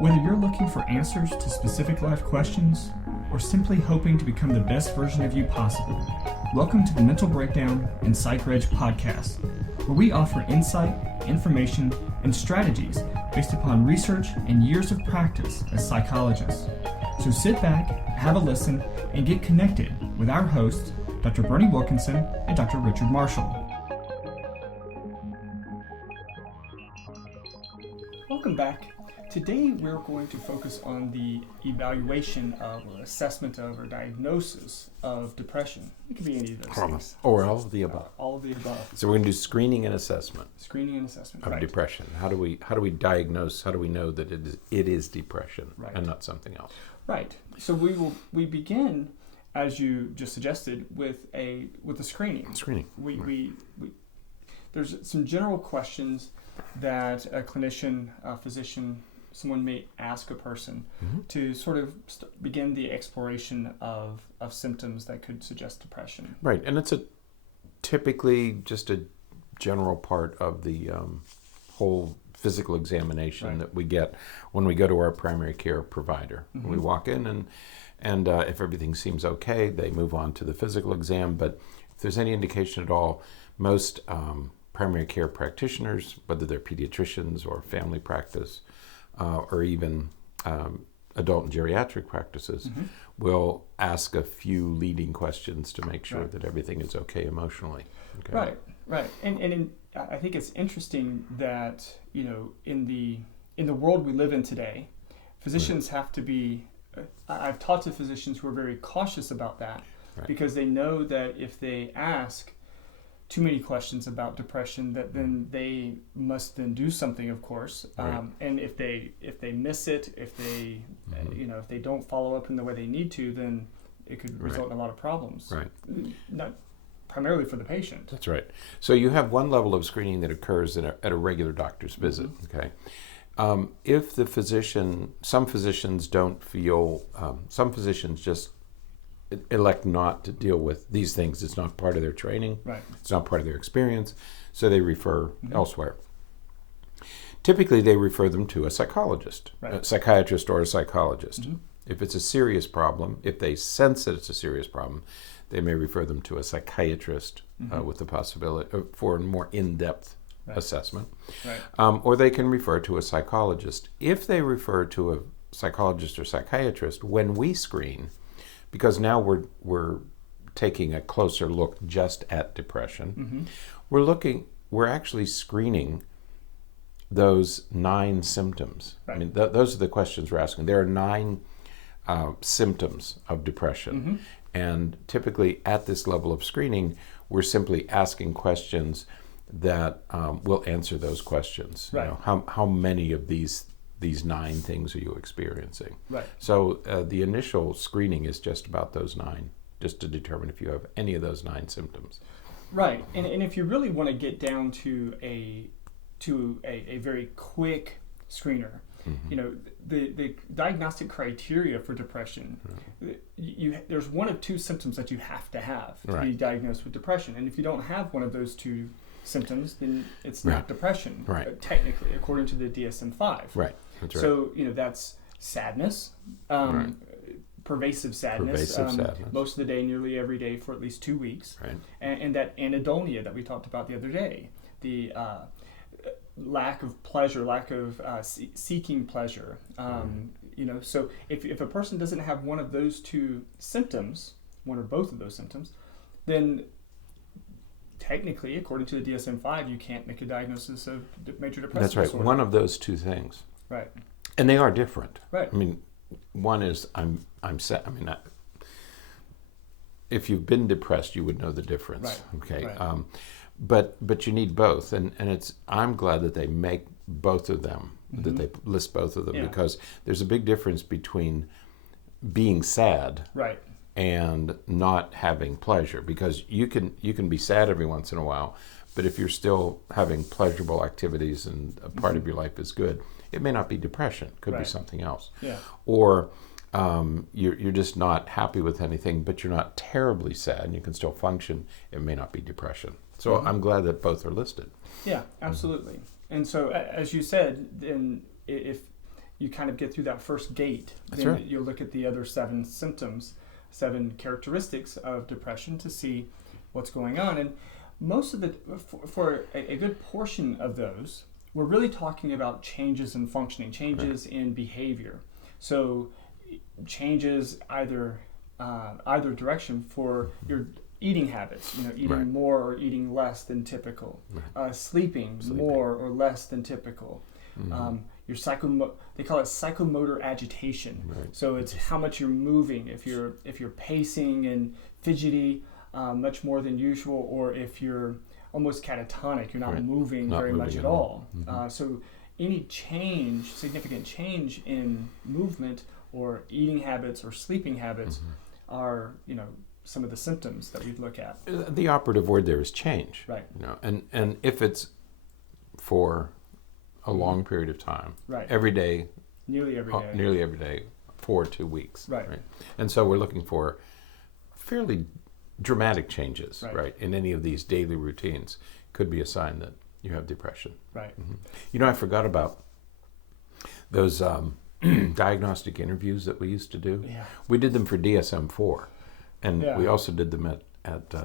Whether you're looking for answers to specific life questions or simply hoping to become the best version of you possible, welcome to the Mental Breakdown and Psychreg podcast, where we offer insight, information, and strategies based upon research and years of practice as psychologists. So sit back, have a listen, and get connected with our hosts, Dr. Berney and Dr. Richard Marshall. Welcome back. Today we're going to focus on the evaluation of, or assessment of, or diagnosis of depression. It could be any of those things. Or all of the above. All of the above. So we're going to do screening and assessment. Screening and assessment of depression. How do we diagnose? How do we know that it is depression and not something else? Right. So we begin, as you just suggested, with a screening. We there's some general questions that a clinician, a physician, someone may ask a person to sort of begin the exploration of symptoms that could suggest depression. Right, and it's typically just a general part of the whole physical examination that we get when we go to our primary care provider. We walk in and if everything seems okay, they move on to the physical exam. But if there's any indication at all, most primary care practitioners, whether they're pediatricians or family practice, or even adult and geriatric practices, will ask a few leading questions to make sure that everything is okay emotionally. Okay? Right. And I think it's interesting that, in the world we live in today, physicians have to be, I've talked to physicians who are very cautious about that because they know that if they ask too many questions about depression, that then they must then do something, of course. And if they miss it, if they if they don't follow up in the way they need to, then it could result in a lot of problems. Not primarily for the patient. That's right. So you have one level of screening that occurs at a regular doctor's visit. Okay. If the physician, some physicians don't feel, some physicians just elect not to deal with these things. It's not part of their training. It's not part of their experience, so they refer elsewhere. Typically, they refer them to a psychologist, a psychiatrist or a psychologist. If it's a serious problem, if they sense that it's a serious problem, they may refer them to a psychiatrist with the possibility for a more in-depth assessment. Or they can refer to a psychologist. If they refer to a psychologist or psychiatrist, when we screen, because now we're taking a closer look just at depression, we're actually screening those 9 symptoms. I mean, those are the questions we're asking. There are 9 symptoms of depression. And typically at this level of screening, we're simply asking questions that will answer those questions. How many of these 9 things are you experiencing? So the initial screening is just about those 9, just to determine if you have any of those 9 symptoms. And if you really want to get down to a very quick screener, the diagnostic criteria for depression, there's one of 2 symptoms that you have to be diagnosed with depression. And if you don't have one of those 2 symptoms, then it's not depression, technically, according to the DSM-5. That's right. So, that's sadness, pervasive sadness, most of the day, nearly every day for at least 2 weeks, and that anhedonia that we talked about the other day, the lack of pleasure, lack of seeking pleasure. So if a person doesn't have one of those 2 symptoms, one or both of those symptoms, then technically, according to the DSM-5, you can't make a diagnosis of major depressive disorder. That's right. One of those 2 things. And they are different. I mean, one is I'm sad. I mean, if you've been depressed, you would know the difference. But you need both, and I'm glad that they make both of them, that they list both of them, because there's a big difference between being sad and not having pleasure, because you can be sad every once in a while, but if you're still having pleasurable activities and a part of your life is good, it may not be depression. It could be something else. Or you're just not happy with anything, but you're not terribly sad and you can still function. It may not be depression. So I'm glad that both are listed. Yeah, absolutely. And so, as you said, then if you kind of get through that first gate. That's Then right. you'll look at the other 7 symptoms, 7 characteristics of depression to see what's going on. And most of for a good portion of those, we're really talking about changes in functioning, changes in behavior. So changes either direction for your eating habits, eating more or eating less than typical, sleeping more or less than typical. Your they call it psychomotor agitation. Right. So it's how much you're moving. If you're pacing and fidgety much more than usual, or if you're almost catatonic, you're not moving very much at all. So any significant change in movement or eating habits or sleeping habits are, some of the symptoms that we'd look at. The operative word there is change. Right. And if it's for a long period of time, every day, nearly every day, for 2 weeks, right? And so we're looking for fairly dramatic changes, right, in any of these daily routines. Could be a sign that you have depression. Right. I forgot about those diagnostic interviews that we used to do. Yeah. We did them for DSM-4, and Yeah. we also did them at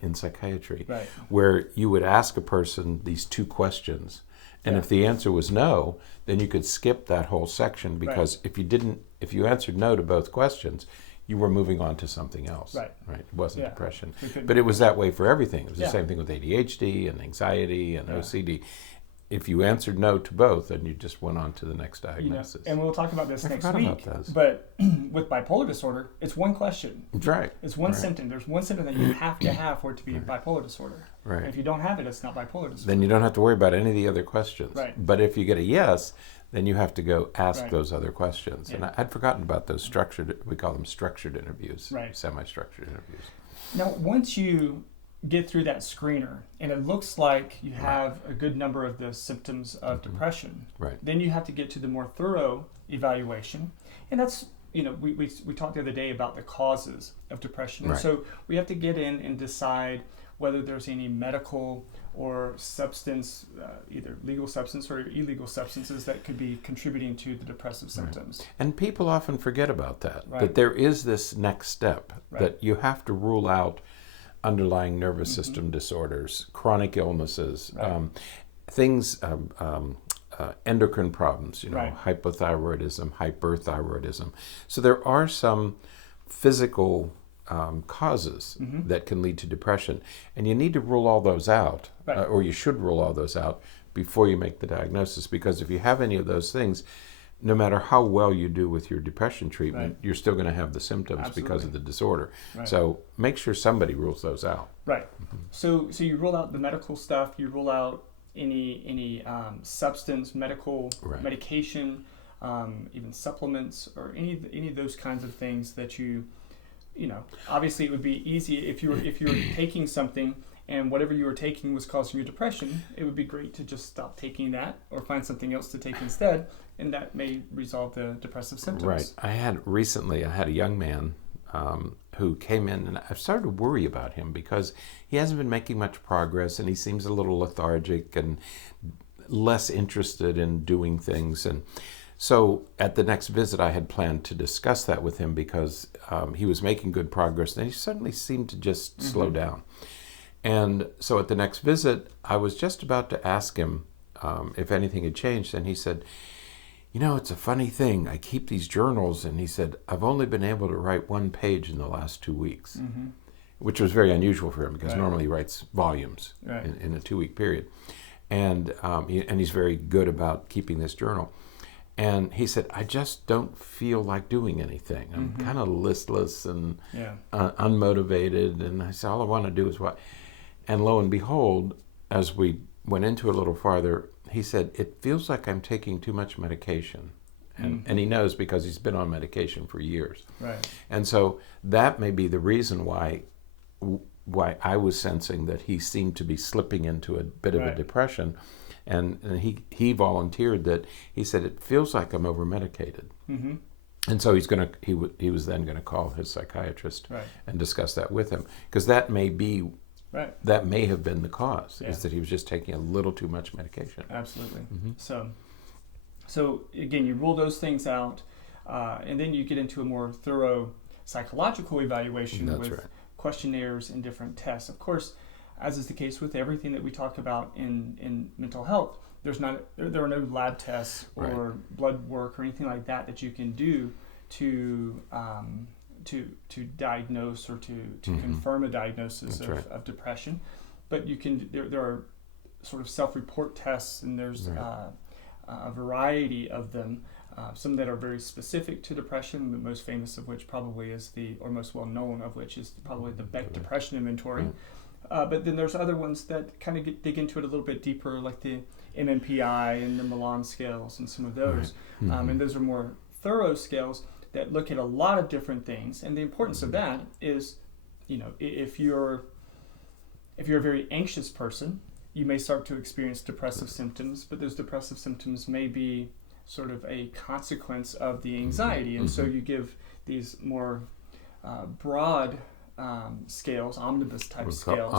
in psychiatry, right, where you would ask a person these 2 questions, and if the answer was no, then you could skip that whole section, because if you answered no to both questions, you were moving on to something else. Right. It wasn't depression. But it was that way for everything. It was the same thing with ADHD and anxiety and OCD. If you answered no to both, then you just went on to the next diagnosis. And we'll talk about this next week. About those. But with bipolar disorder, it's one question. Right. It's one symptom. There's one symptom that you have to have for it to be bipolar disorder. Right. And if you don't have it, it's not bipolar disorder. Then you don't have to worry about any of the other questions. Right. But if you get a yes, then you have to go ask Right. those other questions. Yeah. And I'd forgotten about those we call them structured interviews, Right. semi-structured interviews. Now, once you get through that screener and it looks like you have a good number of the symptoms of depression, Right. then you have to get to the more thorough evaluation. And that's, we talked the other day about the causes of depression. And Right. so we have to get in and decide whether there's any medical or substance, either legal substance or illegal substances that could be contributing to the depressive symptoms. And people often forget about that, Right. that there is this next step, Right. that you have to rule out underlying nervous system disorders, chronic illnesses, things, endocrine problems, hypothyroidism, hyperthyroidism. So there are some physical causes that can lead to depression, and you need to rule all those out, or you should rule all those out before you make the diagnosis, because if you have any of those things, no matter how well you do with your depression treatment, you're still going to have the symptoms because of the disorder. Right. So make sure somebody rules those out. Right. So you rule out the medical stuff. You rule out any substance, medical medication, even supplements, or any of those kinds of things that you obviously it would be easy if you were taking something and whatever you were taking was causing you depression. It would be great to just stop taking that or find something else to take instead, and that may resolve the depressive symptoms. Right. I had a young man who came in, and I've started to worry about him because he hasn't been making much progress, and he seems a little lethargic and less interested in doing things. And so at the next visit, I had planned to discuss that with him because he was making good progress, and he suddenly seemed to just slow down. And so at the next visit, I was just about to ask him if anything had changed, and he said, it's a funny thing. I keep these journals, and he said, I've only been able to write 1 page in the last 2 weeks, which was very unusual for him because normally he writes volumes in a 2-week period. And he's very good about keeping this journal. And he said, I just don't feel like doing anything. I'm kind of listless and unmotivated. And I said, all I want to do is what? And lo and behold, as we went into it a little farther, he said, it feels like I'm taking too much medication. And he knows because he's been on medication for years. Right. And so that may be the reason why I was sensing that he seemed to be slipping into a bit of a depression. And he volunteered that. He said, it feels like I'm over-medicated. And so he was then going to call his psychiatrist and discuss that with him, because that may have been the cause, is that he was just taking a little too much medication. Absolutely. So So again, you rule those things out, and then you get into a more thorough psychological evaluation with questionnaires and different tests. Of course, as is the case with everything that we talk about in mental health, there are no lab tests or blood work or anything like that you can do to diagnose or to confirm a diagnosis of depression. But you can there are sort of self-report tests, and there's a variety of them. Some that are very specific to depression, the most famous of which probably is or most well known of which is probably the Beck Depression Inventory. But then there's other ones that kind of dig into it a little bit deeper, like the MMPI and the Milan scales and some of those. And those are more thorough scales that look at a lot of different things. And the importance of that is, if you're a very anxious person, you may start to experience depressive symptoms, but those depressive symptoms may be sort of a consequence of the anxiety. And so you give these more broad scales, omnibus type scales,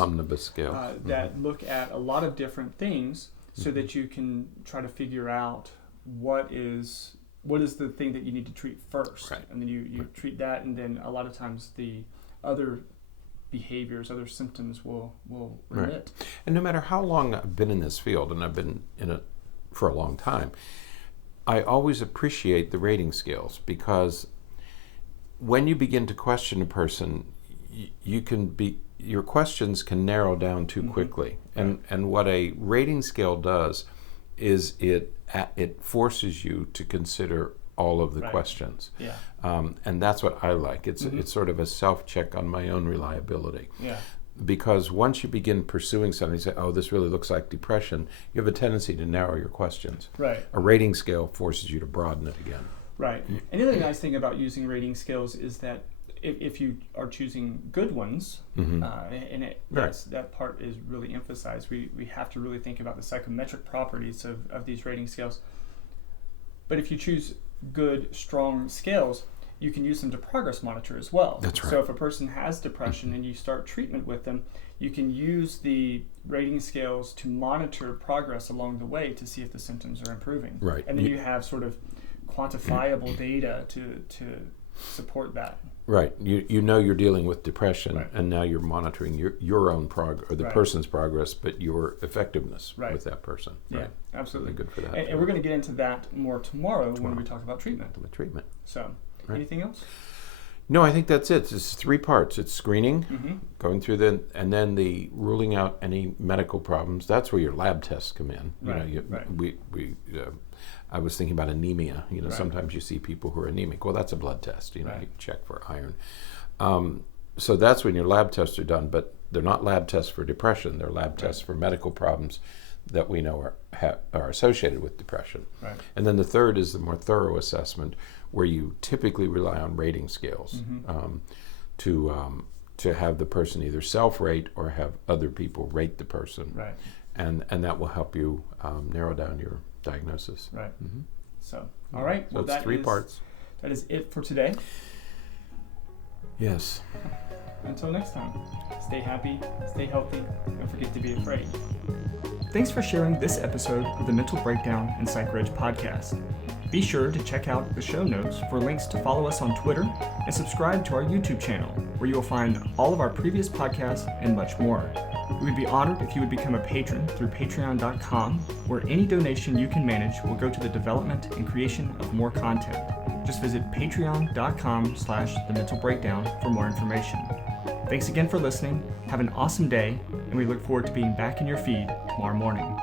that look at a lot of different things, so that you can try to figure out what is the thing that you need to treat first. And then you treat that, and then a lot of times the other behaviors, other symptoms will remit. And no matter how long I've been in this field, and I've been in it for a long time, I always appreciate the rating scales, because when you begin to question a person, your questions can narrow down too quickly. And what a rating scale does is it forces you to consider all of the questions. And that's what I like. It's sort of a self-check on my own reliability. Because once you begin pursuing something, you say, oh, this really looks like depression, you have a tendency to narrow your questions. A rating scale forces you to broaden it again. And the other nice thing about using rating scales is that if you are choosing good ones, that part is really emphasized. We have to really think about the psychometric properties of these rating scales. But if you choose good, strong scales, you can use them to progress monitor as well. So if a person has depression and you start treatment with them, you can use the rating scales to monitor progress along the way to see if the symptoms are improving. And then you have sort of quantifiable data to support that. You know you're dealing with depression, and now you're monitoring your own progress, or the person's progress, but your effectiveness with that person. Absolutely. Good for that. And we're going to get into that more tomorrow when we talk about treatment. So, anything else? No, I think that's it. It's 3 parts. It's screening, going through and then the ruling out any medical problems. That's where your lab tests come in. I was thinking about anemia. Sometimes you see people who are anemic. Well, that's a blood test. You check for iron. So that's when your lab tests are done. But they're not lab tests for depression. They're lab tests for medical problems that we know are associated with depression. And then the third is the more thorough assessment, where you typically rely on rating scales to have the person either self-rate or have other people rate the person. And that will help you narrow down your diagnosis. So, all right. So it's 3 parts. That is it for today. Yes. Until next time, stay happy, stay healthy, don't forget to be afraid. Thanks for sharing this episode of the Mental Breakdown and Psychreg podcast. Be sure to check out the show notes for links to follow us on Twitter and subscribe to our YouTube channel, where you will find all of our previous podcasts and much more. We would be honored if you would become a patron through patreon.com, where any donation you can manage will go to the development and creation of more content. Just visit patreon.com/thementalbreakdown for more information. Thanks again for listening, have an awesome day, and we look forward to being back in your feed tomorrow morning.